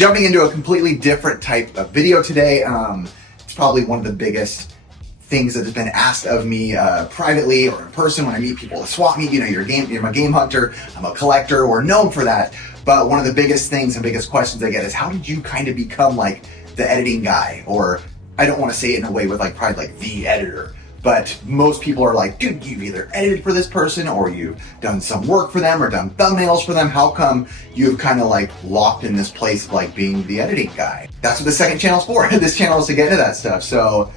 Jumping into a completely different type of video today. It's probably one of the biggest things that has been asked of me privately or in person when I meet people at swap meet. You know, you're a game hunter, I'm a collector, we're known for that. But one of the biggest things and biggest questions I get is, how did you kind of become like the editing guy? Or I don't want to say it in a way with like pride, like the editor. But most people are like, dude, you've either edited for this person or you've done some work for them or done thumbnails for them. How come you've kind of like locked in this place of like being the editing guy? That's what the second channel's for. This channel is to get into that stuff. So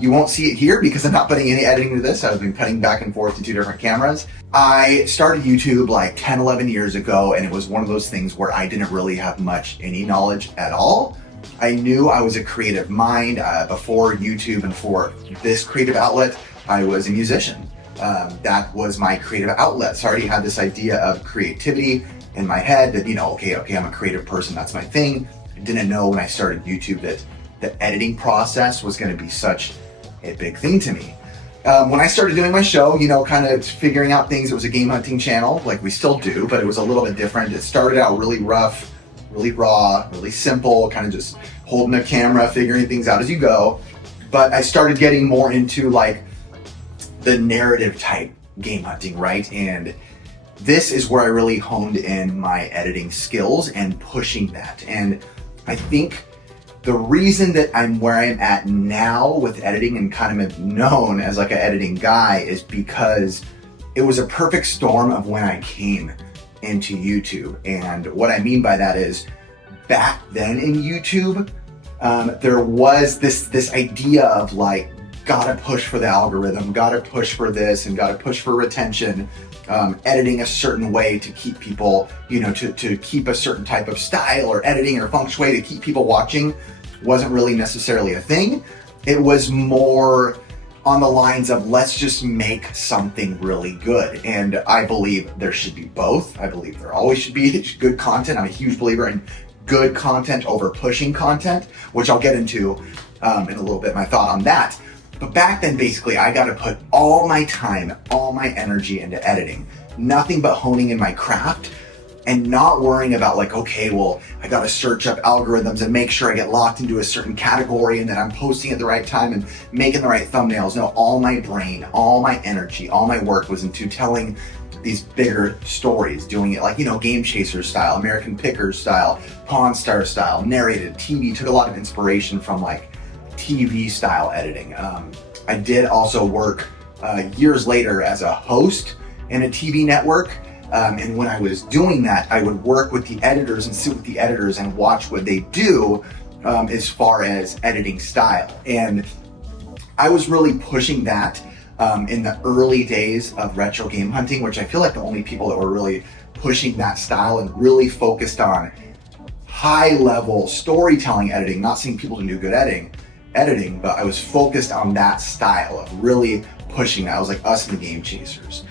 you won't see it here because I'm not putting any editing to this. I've been cutting back and forth to two different cameras. I started YouTube like 10, 11 years ago, and it was one of those things where I didn't really have any knowledge at all. I knew I was a creative mind. Before YouTube and for this creative outlet, I was a musician. That was my creative outlet. So I already had this idea of creativity in my head that, you know, okay, I'm a creative person, that's my thing. I didn't know when I started YouTube that the editing process was gonna be such a big thing to me. When I started doing my show, you know, kind of figuring out things, it was a game hunting channel, like we still do, but it was a little bit different. It started out really rough, really raw, really simple, kind of just holding a camera, figuring things out as you go. But I started getting more into like the narrative type game hunting, right? And this is where I really honed in my editing skills and pushing that. And I think the reason that I'm where I'm at now with editing and kind of known as like an editing guy is because it was a perfect storm of when I came into YouTube. And what I mean by that is, back then in YouTube, there was this idea of like, gotta push for the algorithm, gotta push for this, and gotta push for retention, editing a certain way to keep people, you know, to keep a certain type of style, or editing or feng shui to keep people watching wasn't really necessarily a thing. It was more on the lines of, let's just make something really good. And I believe there should be both. I believe there always should be good content. I'm a huge believer in good content over pushing content, which I'll get into in a little bit, my thought on that. But back then, basically, I got to put all my time, all my energy into editing, nothing but honing in my craft and not worrying about like, okay, well, I got to search up algorithms and make sure I get locked into a certain category and that I'm posting at the right time and making the right thumbnails. No, all my brain, all my energy, all my work was into telling these bigger stories, doing it like, you know, Game Chaser style, American Pickers style, Pawn Star style, narrated TV. Took a lot of inspiration from like TV style editing. I did also work years later as a host in a TV network. And when I was doing that, I would work with the editors and sit with the editors and watch what they do as far as editing style. And I was really pushing that in the early days of retro game hunting, which I feel like the only people that were really pushing that style and really focused on high level storytelling editing, not saying people didn't do good editing, but I was focused on that style of really pushing that. I was like us and the Game Chasers.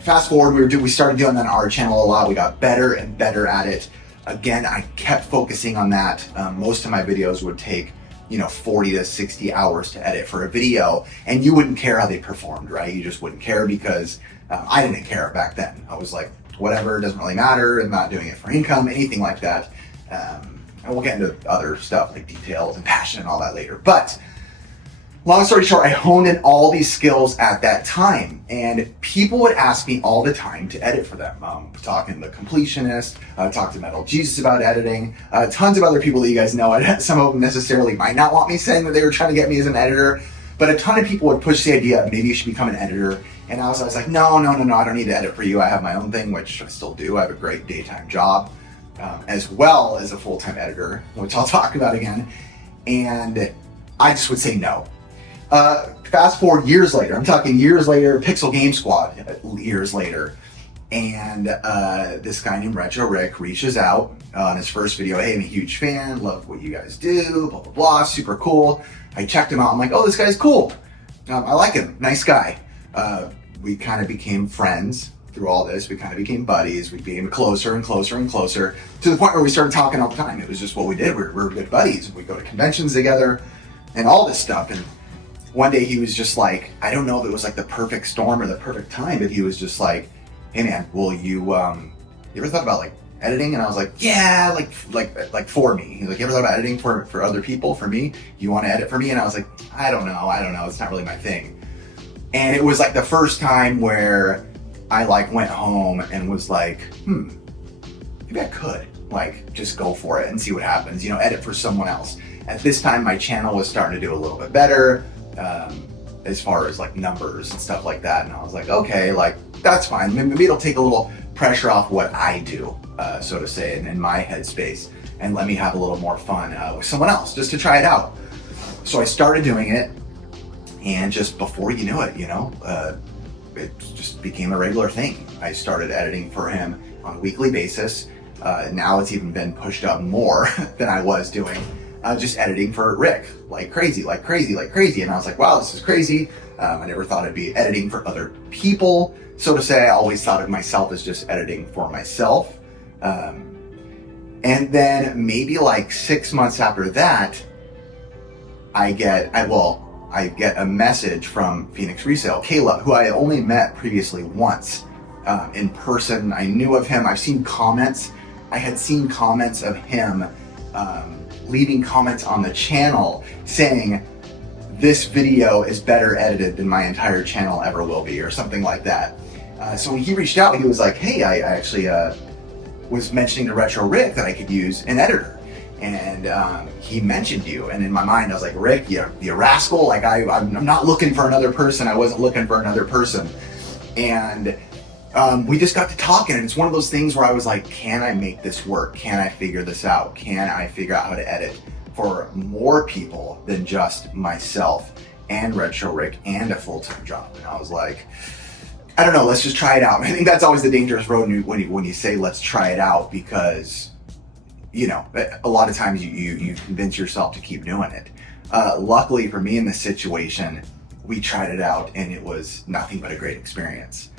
Fast forward, we started doing that on our channel a lot. We got better and better at it. Again, I kept focusing on that. Most of my videos would take, you know, 40 to 60 hours to edit for a video, and you wouldn't care how they performed, right? You just wouldn't care because I didn't care back then. I was like, whatever, it doesn't really matter. I'm not doing it for income, anything like that. And we'll get into other stuff like details and passion and all that later. But long story short, I honed in all these skills at that time, and people would ask me all the time to edit for them. Talking to The Completionist, talk to Metal Jesus about editing, tons of other people that you guys know. Some of them necessarily might not want me saying that they were trying to get me as an editor, but a ton of people would push the idea of maybe you should become an editor. And I was like, no, I don't need to edit for you. I have my own thing, which I still do. I have a great daytime job, as well as a full-time editor, which I'll talk about again. And I just would say no. Fast forward years later, I'm talking years later, Pixel Game Squad years later, and this guy named Retro Rick reaches out on his first video. Hey, I'm a huge fan, love what you guys do, blah, blah, blah, super cool. I checked him out, I'm like, oh, this guy's cool. I like him, nice guy. We kind of became friends through all this. We kind of became buddies. We became closer and closer and closer to the point where we started talking all the time. It was just what we did. We were good buddies. We go to conventions together and all this stuff. And one day he was just like, I don't know if it was like the perfect storm or the perfect time, but he was just like, hey man, will you ever thought about like editing? And I was like, yeah, like for me. He's like, you ever thought about editing for other people, for me? You want to edit for me? And I was like, I don't know. It's not really my thing. And it was like the first time where I like went home and was like, maybe I could like just go for it and see what happens, edit for someone else. At this time, my channel was starting to do a little bit better, as far as like numbers and stuff like that. And I was like, okay, like that's fine. Maybe it'll take a little pressure off what I do, so to say, in my headspace, and let me have a little more fun with someone else just to try it out. So I started doing it, and just before you knew it, it just became a regular thing. I started editing for him on a weekly basis. Now it's even been pushed up more than I was doing, just editing for Rick, like crazy. And I was like, wow, this is crazy. I never thought I'd be editing for other people, so to say. I always thought of myself as just editing for myself. And then maybe like 6 months after that, I get a message from Phoenix Resale, Caleb, who I only met previously once in person. I knew of him. I've seen comments. I had seen comments of him leaving comments on the channel saying, this video is better edited than my entire channel ever will be, or something like that. So when he reached out, he was like, hey, I actually was mentioning to Retro Rick that I could use an editor. And he mentioned you, and in my mind I was like, Rick, you rascal, like I'm not looking for another person. I wasn't looking for another person. And we just got to talking, and it's one of those things where I was like, can I make this work? Can I figure this out? Can I figure out how to edit for more people than just myself and Retro Rick and a full-time job? And I was like, I don't know, let's just try it out. I think that's always the dangerous road when you say let's try it out, because a lot of times you convince yourself to keep doing it. Luckily for me in this situation, we tried it out and it was nothing but a great experience.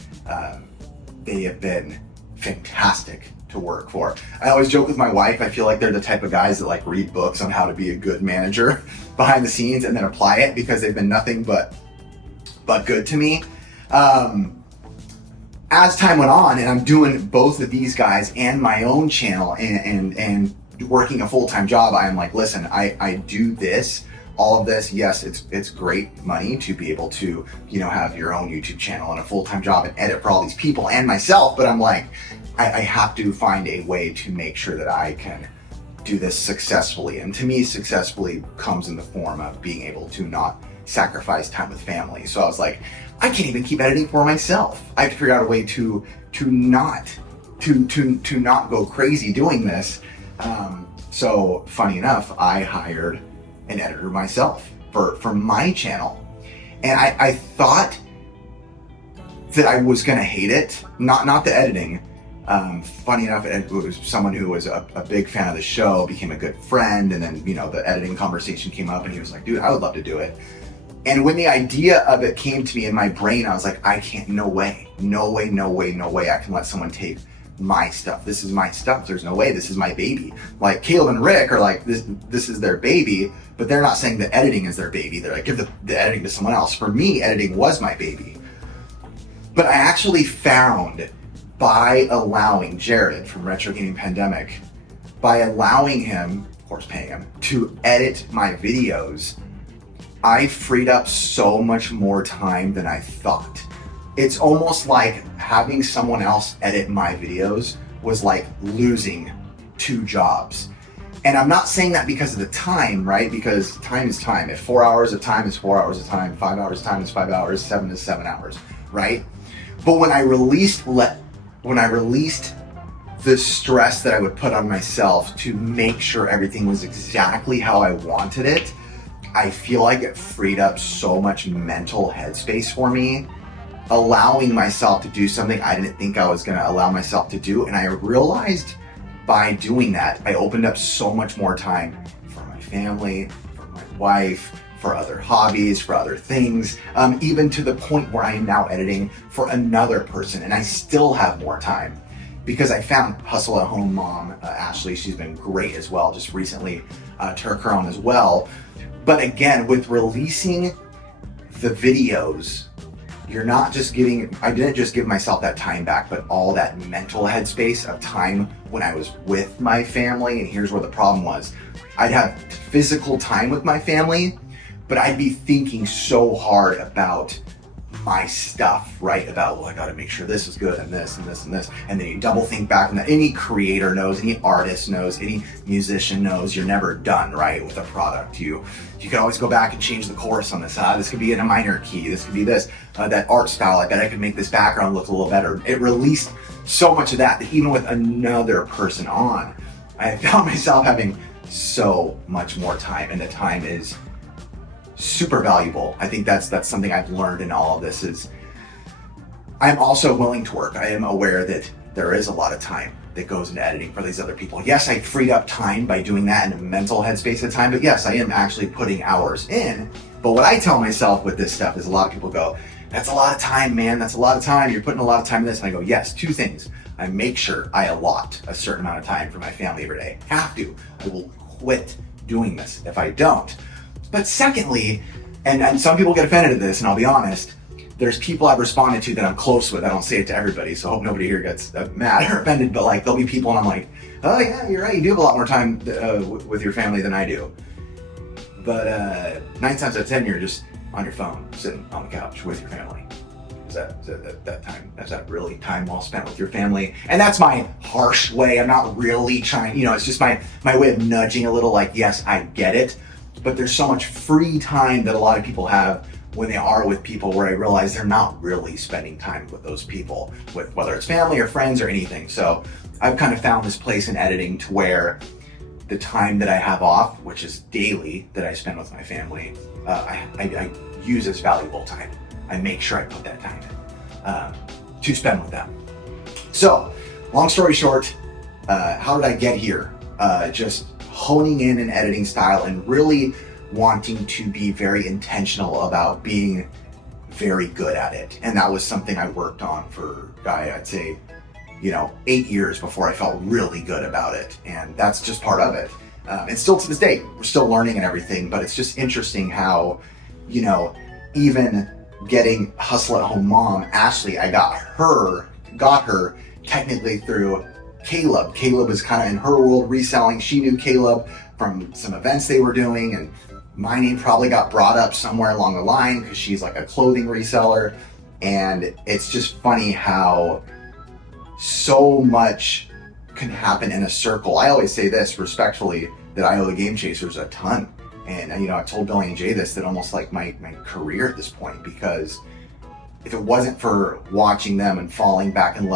They have been fantastic to work for. I always joke with my wife, I feel like they're the type of guys that like read books on how to be a good manager behind the scenes and then apply it, because they've been nothing but good to me. As time went on, and I'm doing both of these guys and my own channel and working a full-time job, I'm like, listen, I do this, all of this. Yes, it's great money to be able to, have your own YouTube channel and a full-time job and edit for all these people and myself. But I'm like, I have to find a way to make sure that I can do this successfully. And to me, successfully comes in the form of being able to not sacrifice time with family. So I was like, I can't even keep editing for myself. I have to figure out a way to not go crazy doing this. So funny enough, I hired an editor myself for my channel. And I thought that I was gonna hate it, not the editing. Funny enough, it was someone who was a big fan of the show, became a good friend, and then the editing conversation came up and he was like, dude, I would love to do it. And when the idea of it came to me in my brain, I was like, I can't, no way I can let someone take my stuff. This is my stuff. There's no way. This is my baby. Like Caleb and Rick are like, this is their baby, but they're not saying that editing is their baby. They're like, give the editing to someone else. For me, editing was my baby. But I actually found, by allowing Jared from Retro Gaming Pandemic, by allowing him, of course paying him, to edit my videos, I freed up so much more time than I thought. It's almost like having someone else edit my videos was like losing 2 jobs. And I'm not saying that because of the time, right? Because time is time. If 4 hours of time is 4 hours of time, 5 hours of time is 5 hours, 7 is 7 hours, right? But when I released the stress that I would put on myself to make sure everything was exactly how I wanted it, I feel like it freed up so much mental headspace for me, allowing myself to do something I didn't think I was gonna allow myself to do. And I realized by doing that, I opened up so much more time for my family, for my wife, for other hobbies, for other things, even to the point where I am now editing for another person, and I still have more time because I found Hustle at Home mom, Ashley. She's been great as well. Just recently took her on as well. But again, with releasing the videos you're not just giving, I didn't just give myself that time back, but all that mental headspace of time when I was with my family. And here's where the problem was. I'd have physical time with my family, but I'd be thinking so hard about my stuff, right? About, well, I gotta make sure this is good and this and this and this. And then you double think back, and any creator knows, any artist knows, any musician knows you're never done, right, with a product. You can always go back and change the chorus on this. This could be in a minor key. This could be this. That art style, I bet I could make this background look a little better. It released so much of that even with another person on, I found myself having so much more time, and the time is super valuable. I think that's something I've learned in all of this is I'm also willing to work. I am aware that there is a lot of time that goes into editing for these other people. Yes, I freed up time by doing that in a mental headspace at time, but yes, I am actually putting hours in. But what I tell myself with this stuff is a lot of people go, that's a lot of time, man. That's a lot of time. You're putting a lot of time in this. And I go, yes, two things. I make sure I allot a certain amount of time for my family every day. Have to. I will quit doing this if I don't. But secondly, and some people get offended at this, and I'll be honest, there's people I've responded to that I'm close with. I don't say it to everybody, so I hope nobody here gets mad or offended, but like there'll be people and I'm like, oh yeah, you're right, you do have a lot more time with your family than I do. But 9 times out of 10, you're just on your phone, sitting on the couch with your family. Is that really time well spent with your family? And that's my harsh way. I'm not really trying, it's just my way of nudging a little like, yes, I get it. But there's so much free time that a lot of people have when they are with people where I realize they're not really spending time with those people, with whether it's family or friends or anything. So I've kind of found this place in editing to where the time that I have off, which is daily that I spend with my family, I use as valuable time. I make sure I put that time in to spend with them. So long story short, how did I get here? Just honing in an editing style and really wanting to be very intentional about being very good at it. And that was something I worked on for, I'd say, 8 years before I felt really good about it. And that's just part of it. And still to this day, we're still learning and everything, but it's just interesting how, even getting Hustle at Home Mom, Ashley, I got her technically through Caleb. Caleb is kind of in her world reselling. She knew Caleb from some events they were doing, and my name probably got brought up somewhere along the line because she's like a clothing reseller. And it's just funny how so much can happen in a circle. I always say this respectfully, that I owe the Game Chasers a ton. And I told Billy and Jay this, that almost like my career at this point, because if it wasn't for watching them and falling in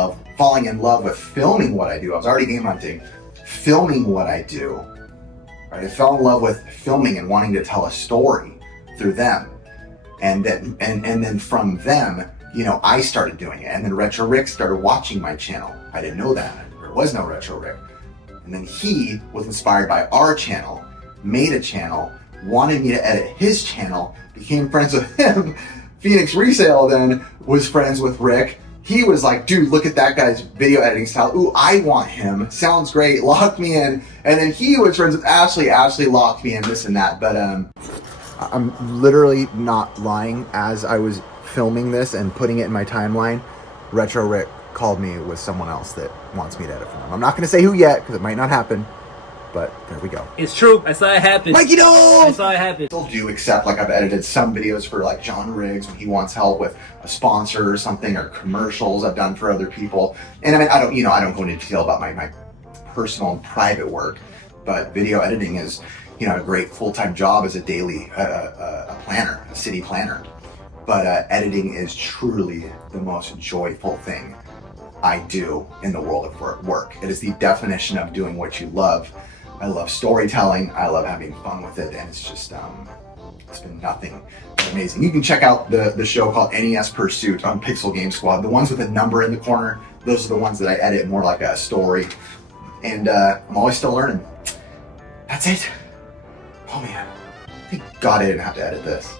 love with filming what I do, I was already game hunting, filming what I do, right? I fell in love with filming and wanting to tell a story through them. And then from them, I started doing it. And then Retro Rick started watching my channel. I didn't know that. There was no Retro Rick. And then he was inspired by our channel, made a channel, wanted me to edit his channel, became friends with him. Phoenix Resale then was friends with Rick. He was like, dude, look at that guy's video editing style. Ooh, I want him. Sounds great. Locked me in. And then he was friends with Ashley. Ashley locked me in, this and that. But I'm literally not lying. As I was filming this and putting it in my timeline, Retro Rick called me with someone else that wants me to edit for him. I'm not going to say who yet because it might not happen. But there we go. It's true. I saw it happen. Mikey, no! I saw it happen. Still do, except like I've edited some videos for like John Riggs when he wants help with a sponsor or something, or commercials I've done for other people. And I mean, I don't go into detail about my personal and private work, but video editing is, a great full-time job as a daily a planner, a city planner. But editing is truly the most joyful thing I do in the world of work. It is the definition of doing what you love. I love storytelling. I love having fun with it, and it's just it's been nothing but amazing. You can check out the show called NES Pursuit on Pixel Game Squad. The ones with a number in the corner, those are the ones that I edit more like a story. And I'm always still learning. That's it. Oh man, thank God I didn't have to edit this.